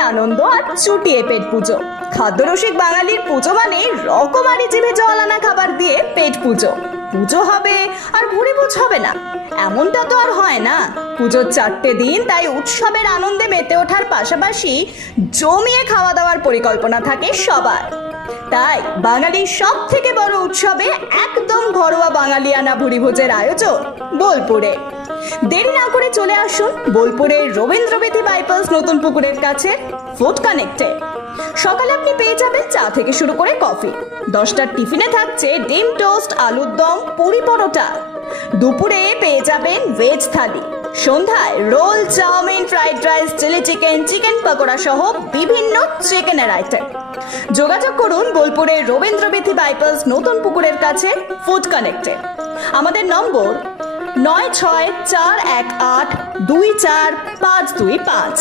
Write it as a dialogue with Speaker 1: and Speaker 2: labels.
Speaker 1: আনন্দ আর চুটিয়ে পেট পুজো। খাদ্যরসিক বাঙালির পুজো মানে রকমারি জিভে জল আনা খাবার দিয়ে পেট পুজো। পুজো হবে আর ভুড়ি বুঝ হবে না। এমনটা তো আর হয় না। পুজোর চারটে দিন তাই উৎসবের আনন্দে মেতে ওঠার পাশাপাশি জমিয়ে খাওয়া দাওয়ার পরিকল্পনা থাকে সবার। তাই বাঙালির সব থেকে বড় উৎসবে একদম ঘরোয়া বাঙালিয়ানা ভুড়ি ভোজের আয়োজন বোলপুরে। দেরি না করে চলে আসুন বোলপুরের রবীন্দ্রবেদী বাইপাস নতুন পুকুরের কাছে ফুড কানেক্টে। সকালে আপনি পেয়ে যাবেন চা থেকে শুরু করে কফি। দশটার টিফিনে থাকছে ডিম টোস্ট, আলুর দম, পুরি পরোটা। দুপুরে পেয়ে যাবেন ভেজ থালি। সন্ধ্যায় roll chowmein, fried rice, chilli chicken chicken pakora সহ বিভিন্ন চিকেনের আইটেম যোগাযোগ করুন বোলপুরের রবীন্দ্রবেদী বাইপাস নতুন পুকুরের কাছে ফুড কানেক্টে আমাদের নম্বর নয় ছয় চার এক আট দুই চার পাঁচ দুই পাঁচ।